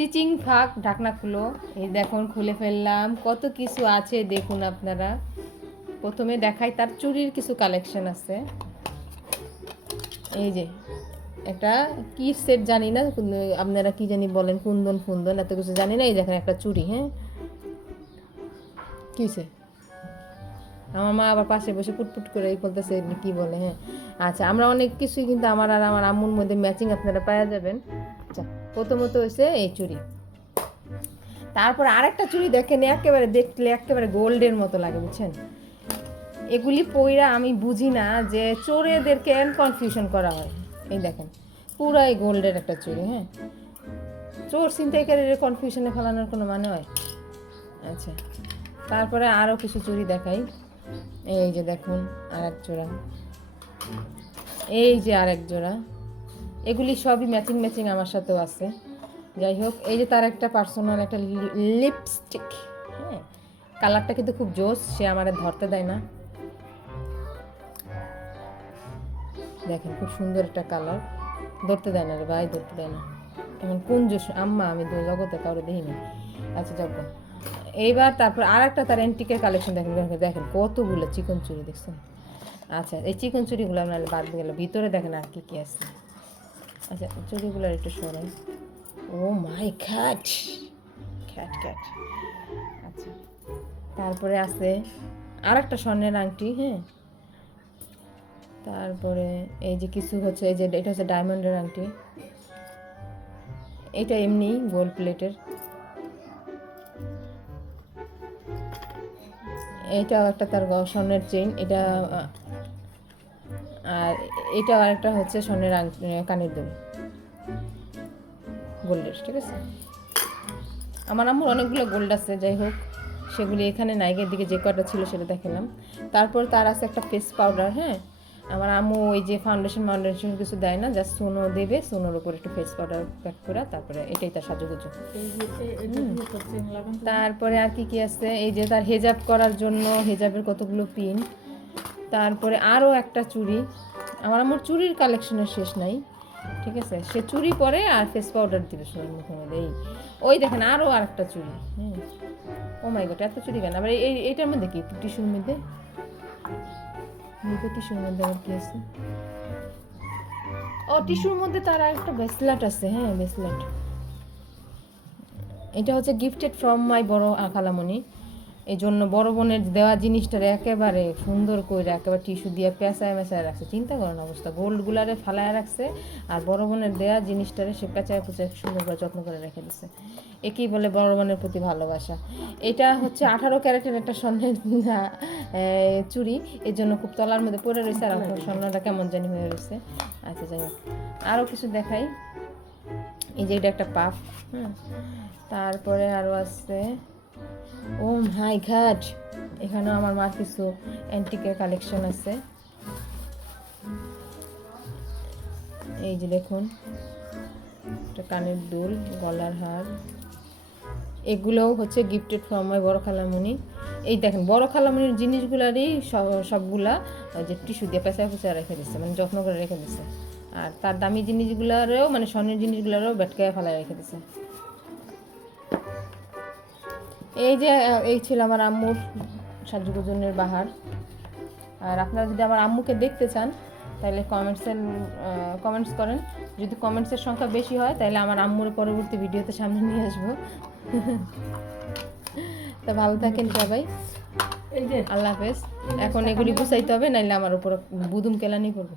Stitching ফাঁক, ঢাকনা খুলো। এই দেখুন খুলে ফেললাম, কত কিছু আছে দেখুন আপনারা। প্রথমে দেখাই তার চুড়ির কিছু কালেকশন আছে। এই যে একটা কি সেট জানি না, আপনারা কি জানি বলেন, কুন্দন ফুন্দন এত কিছু জানি না। এই দেখেন একটা চুড়ি, হ্যাঁ কিসে আমার মা আবার পাশে বসে পুটপুট করে বলতেছে কি বলে। হ্যাঁ আচ্ছা, আমরা অনেক কিছুই কিন্তু আমার আর আমার আম্মুর মধ্যে ম্যাচিং আপনারা পাওয়া যাবেন। আচ্ছা, প্রথমত হয়েছে এই চুড়ি। তারপরে আরেকটা চুড়ি দেখেন, একেবারে দেখলে একেবারে গোল্ডের মতো লাগে, বুঝছেন। এগুলি পইরা আমি বুঝি না যে চোরেদেরকে কনফিউশন করা হয়। এই দেখেন পুরাই গোল্ডের একটা চুড়ি। হ্যাঁ, চোর ছিনতাইকারীর কনফিউশনে ফেলানোর কোনো মানে হয়? আচ্ছা, তারপরে আরও কিছু চুড়ি দেখাই। এই যে দেখুন আরেক জোড়া, এই যে আরেক জোড়া। এগুলি সবই ম্যাচিং ম্যাচিং আমার সাথেও আছে। যাই হোক, এই যে তার একটা পার্সোনাল একটা লিপস্টিক। হ্যাঁ, কালারটা কিন্তু খুব জোস, সে আমার ধরতে দেয় না। দেখেন খুব সুন্দর একটা কালার, ধরতে দেয় না রে ভাই, ধরতে দেয় না। এমন কোন জোস আম্মা, আমি জগতে কাউরে দেখিনি। আচ্ছা যাক, এইবার তারপর আর একটা তার অ্যান্টিকের কালেকশন দেখেন। দেখেন কতগুলো চিকন চুড়ি দেখছেন। আচ্ছা, এই চিকন চুড়িগুলো আপনার বাদ গেল, ভিতরে দেখেন আর কি কি আছে। আচ্ছা, চুড়িগুলোর একটু সরাই। ও মাই ঘ্যাট খ্যাট খ্যাট। আচ্ছা, তারপরে আছে আর একটা স্বর্ণের আংটি। হ্যাঁ, তারপরে এই যে কিছু হচ্ছে, এই যে এটা হচ্ছে ডায়মন্ডের আংটি, এটা এমনি গোল্ড প্লেটের। এইটাও একটা তার স্বর্ণের চেইন, এটা। আর এটা আর একটা হচ্ছে স্বর্ণের কানের দুল, গোল্ডের। ঠিক আছে, আমার আম্মুর অনেকগুলো গোল্ড আছে। যাই হোক, সেগুলি এখানে নাইকের দিকে যে কটা ছিল সেটা দেখালাম। তারপর তার আছে একটা ফেস পাউডার। হ্যাঁ, আমার আম্মু ওই যে ফাউন্ডেশন কিছু দেয় না, জাস্ট সোনো দেবে, সোনোর উপর একটু ফেস পাউডার প্যাক করে, তারপরে এটাই তার সাজুগুজু। তারপরে আর কি কি আছে, এই যে তার হেজাব করার জন্য হেজাবের কতগুলো পিন। তারপরে আরও একটা চুড়ি। আমার আম্মুর চুড়ির কালেকশনের শেষ নাই। ঠিক আছে, সে চুড়ি পরে আর ফেস পাউডার দিবে সোনার মুখের মধ্যে। এই ওই দেখেন আরও আরেকটা চুড়ি। হ্যাঁ, ও মাই গড, এত চুড়ি কেন? আবার এইটার মধ্যে কি টিস্যুর মধ্যে, টিস্যুর মধ্যে আবার কি আছে? ও, টিস্যুর মধ্যে তার একটা ব্রেসলেট আছে। হ্যাঁ, ব্রেসলেট। এটা হচ্ছে গিফটেড ফ্রম মাই বড় খালামণি। এই জন্য বড় বোনের দেওয়া জিনিসটারে একেবারে সুন্দর করে একেবারে টিস্যু দিয়ে পেঁচায় মেঁচায় রাখছে। চিন্তা করেন অবস্থা, গোল্ডগুলারে ফালায় রাখছে, আর বড় বোনের দেওয়া জিনিসটারে সে পেঁচায় পেঁচায় সুন্দর করে যত্ন করে রেখে দিচ্ছে। একেই বলে বড় বোনের প্রতি ভালোবাসা। এটা হচ্ছে 18 ক্যারেটের একটা স্বর্ণের চুড়ি, এর জন্য খুব তলার মধ্যে পড়ে রয়েছে, আর স্বর্ণটা কেমন জানি হয়ে রয়েছে। আচ্ছা যাই হোক, আরও কিছু দেখাই। এই যে এটা একটা পাফ। হ্যাঁ, তারপরে আরও আছে, ও মাই গড, এখানেও আমার মার কিছু অ্যান্টিকের কালেকশন আছে। এই যে দেখুন, একটা কানের দুল, গলার হার, এগুলোও হচ্ছে গিফটেড ফ্রম মাই বড় খালামণি। এই দেখেন বড় খালামণির জিনিসগুলারই সবগুলা যে টিস্যু দিয়ে পেঁচা পেঁচা রেখে দিচ্ছে, মানে যত্ন করে রেখে দিচ্ছে। আর তার দামি জিনিসগুলারও, মানে স্বর্ণের জিনিসগুলারও বেটকায় ফেলায় রেখে দিচ্ছে। এই যে এই ছিল আমার আম্মুর সাজুগুজনের বাহার। আর আপনারা যদি আমার আম্মুকে দেখতে চান তাহলে কমেন্টস করেন। যদি কমেন্টসের সংখ্যা বেশি হয় তাহলে আমার আম্মুর পরবর্তী ভিডিওতে সামনে নিয়ে আসবো। তা ভালো থাকেন সবাই, আল্লাহ হাফেজ। এখন এগুলি গুছাইতে হবে, নাইলে আমার উপর বুদুম কেলানি পড়বে।